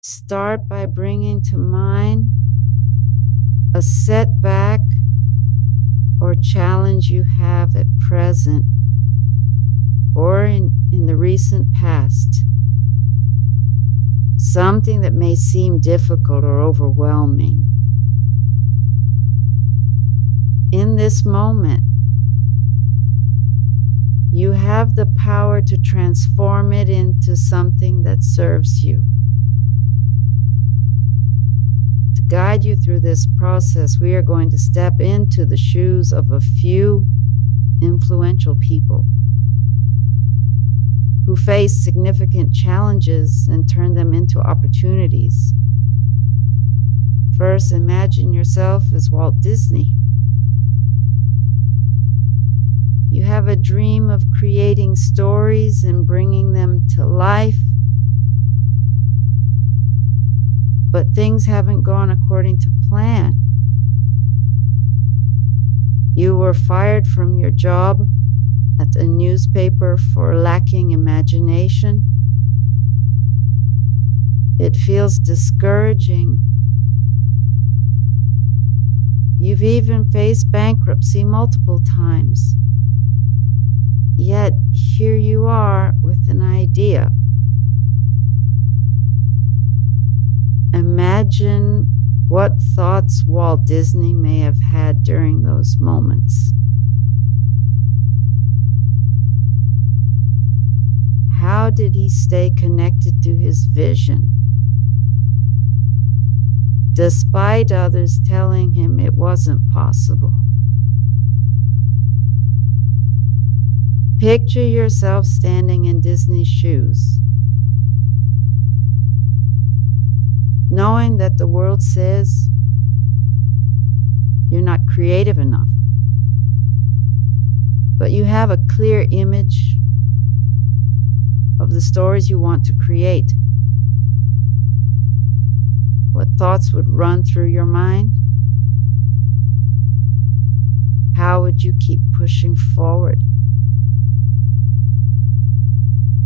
Start by bringing to mind a setback or challenge you have at present or in the recent past. Something that may seem difficult or overwhelming. In this moment, you have the power to transform it into something that serves you. To guide you through this process, we are going to step into the shoes of a few influential people who face significant challenges and turn them into opportunities. First, imagine yourself as Walt Disney. You have a dream of creating stories and bringing them to life, but things haven't gone according to plan. You were fired from your job at a newspaper for lacking imagination. It feels discouraging. You've even faced bankruptcy multiple times. Yet here you are with an idea. Imagine what thoughts Walt Disney may have had during those moments. How did he stay connected to his vision, despite others telling him it wasn't possible? Picture yourself standing in Disney's shoes, knowing that the world says you're not creative enough, but you have a clear image of the stories you want to create. What thoughts would run through your mind? How would you keep pushing forward?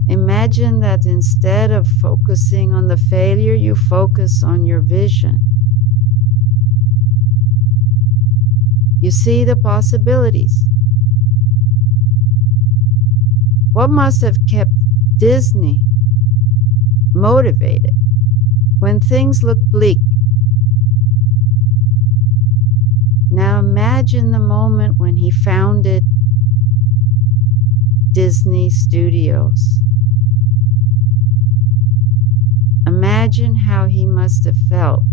Imagine that instead of focusing on the failure, you focus on your vision. You see the possibilities. What must have kept Disney motivated when things look bleak? Now imagine the moment when he founded Disney Studios. Imagine how he must have felt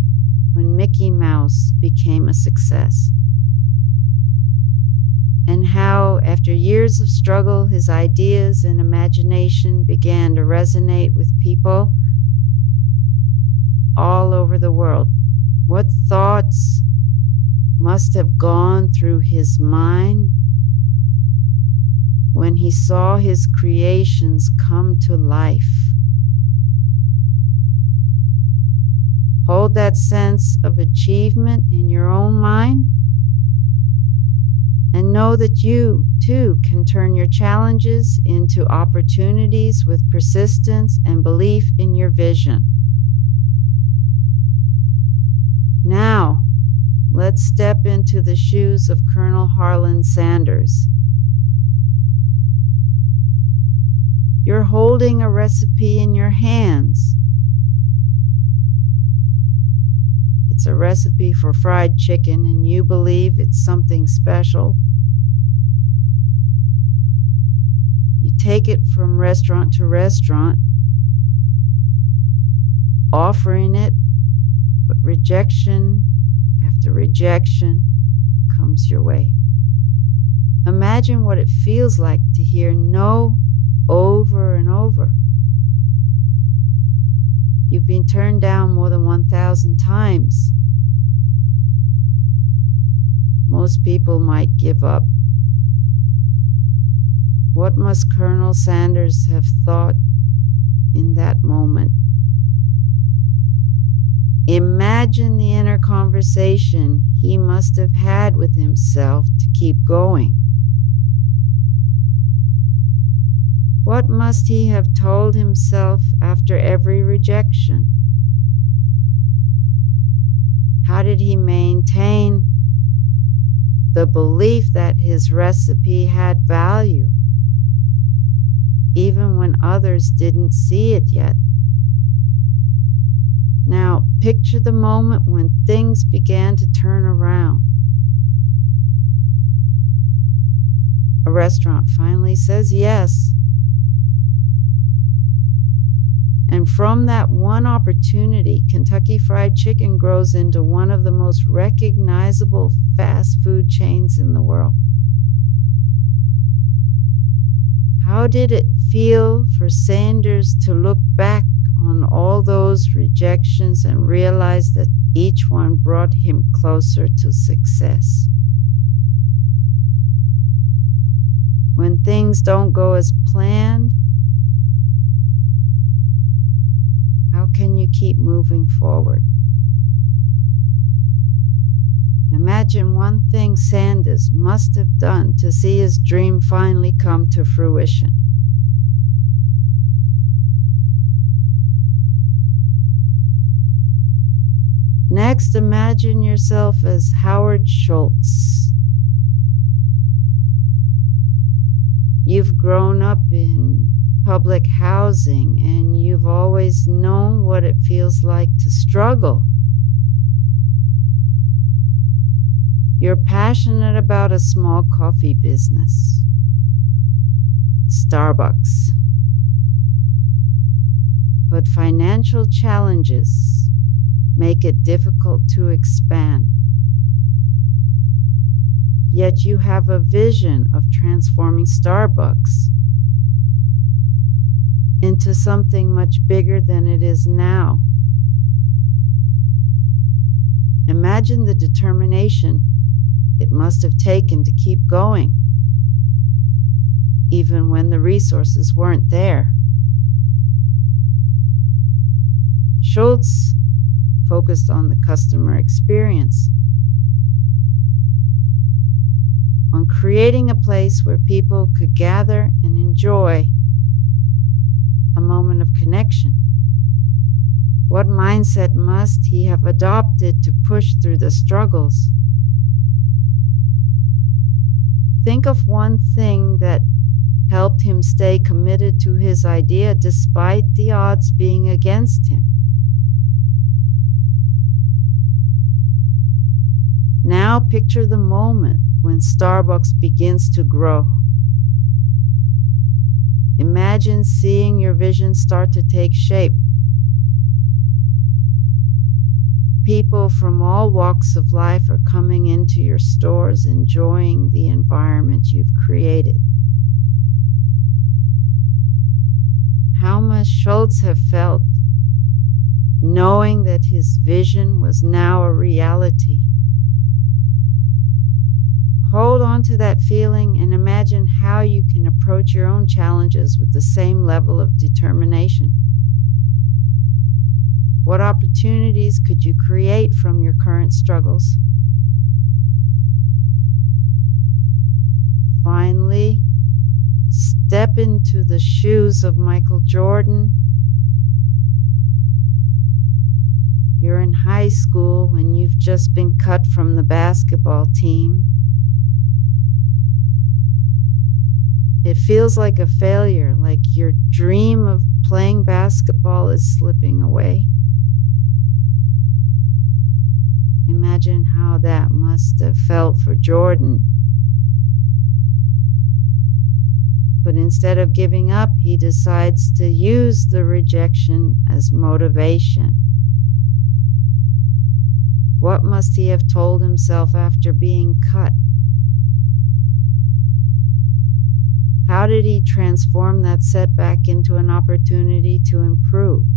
when Mickey Mouse became a success, and how, after years of struggle, his ideas and imagination began to resonate with people all over the world. What thoughts must have gone through his mind when he saw his creations come to life? Hold that sense of achievement in your own mind and know that you, too, can turn your challenges into opportunities with persistence and belief in your vision. Now, let's step into the shoes of Colonel Harlan Sanders. You're holding a recipe in your hands. It's a recipe for fried chicken, and you believe it's something special. You take it from restaurant to restaurant, offering it, but rejection after rejection comes your way. Imagine what it feels like to hear no over and over. You've been turned down more than 1,000 times. Most people might give up. What must Colonel Sanders have thought in that moment? Imagine the inner conversation he must have had with himself to keep going. What must he have told himself after every rejection? did he maintain the belief that his recipe had value, even when others didn't see it yet? Now, picture the moment when things began to turn around. A restaurant finally says yes. And from that one opportunity, Kentucky Fried Chicken grows into one of the most recognizable fast food chains in the world. How did it feel for Sanders to look back on all those rejections and realize that each one brought him closer to success? When things don't go as planned, how can you keep moving forward? Imagine one thing Sanders must have done to see his dream finally come to fruition. Next, imagine yourself as Howard Schultz. You've grown up in public housing and you've always known what it feels like to struggle. You're passionate about a small coffee business, Starbucks. But financial challenges make it difficult to expand. Yet you have a vision of transforming Starbucks into something much bigger than it is now. Imagine the determination it must have taken to keep going, even when the resources weren't there. Schultz focused on the customer experience, on creating a place where people could gather and enjoy a moment of connection. What mindset must he have adopted to push through the struggles? Think of one thing that helped him stay committed to his idea despite the odds being against him. Now picture the moment when Starbucks begins to grow. Imagine seeing your vision start to take shape. People from all walks of life are coming into your stores, enjoying the environment you've created. How must Schultz have felt knowing that his vision was now a reality? Hold on to that feeling and imagine how you can approach your own challenges with the same level of determination. What opportunities could you create from your current struggles? Finally, step into the shoes of Michael Jordan. You're in high school and you've just been cut from the basketball team. It feels like a failure, like your dream of playing basketball is slipping away. Imagine how that must have felt for Jordan. But instead of giving up, he decides to use the rejection as motivation. What must he have told himself after being cut? How did he transform that setback into an opportunity to improve?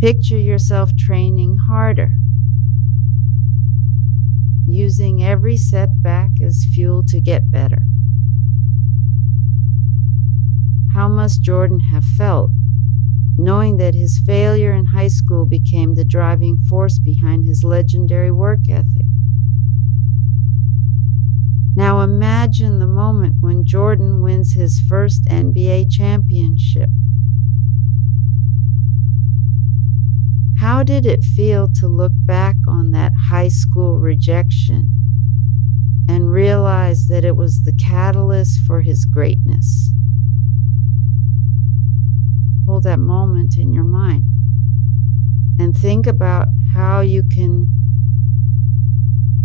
Picture yourself training harder, using every setback as fuel to get better. How must Jordan have felt, knowing that his failure in high school became the driving force behind his legendary work ethic? Now imagine the moment when Jordan wins his first NBA championship. How did it feel to look back on that high school rejection and realize that it was the catalyst for his greatness? Hold that moment in your mind and think about how you can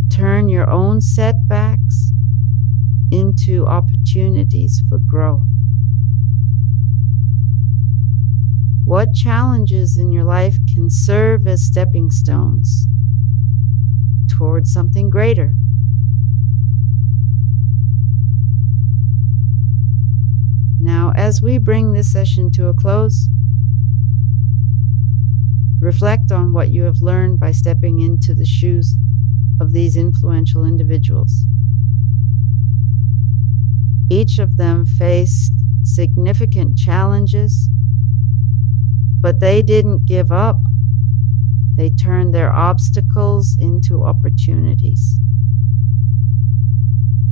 turn your own setbacks into opportunities for growth. What challenges in your life can serve as stepping stones towards something greater? Now, as we bring this session to a close, reflect on what you have learned by stepping into the shoes of these influential individuals. Each of them faced significant challenges, but they didn't give up. They turned their obstacles into opportunities.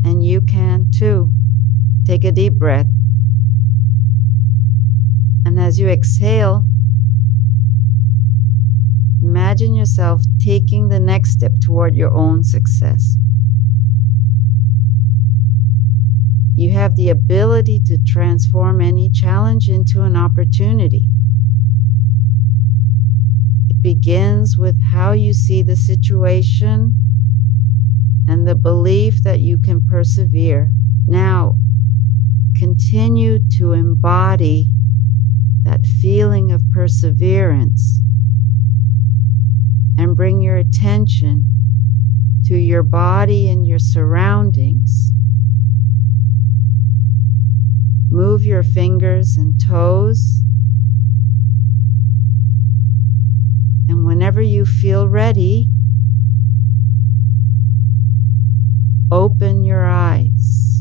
And you can too. Take a deep breath. And as you exhale, imagine yourself taking the next step toward your own success. You have the ability to transform any challenge into an opportunity. It begins with how you see the situation and the belief that you can persevere. Now, continue to embody that feeling of perseverance and bring your attention to your body and your surroundings. Move your fingers and toes. And whenever you feel ready, open your eyes.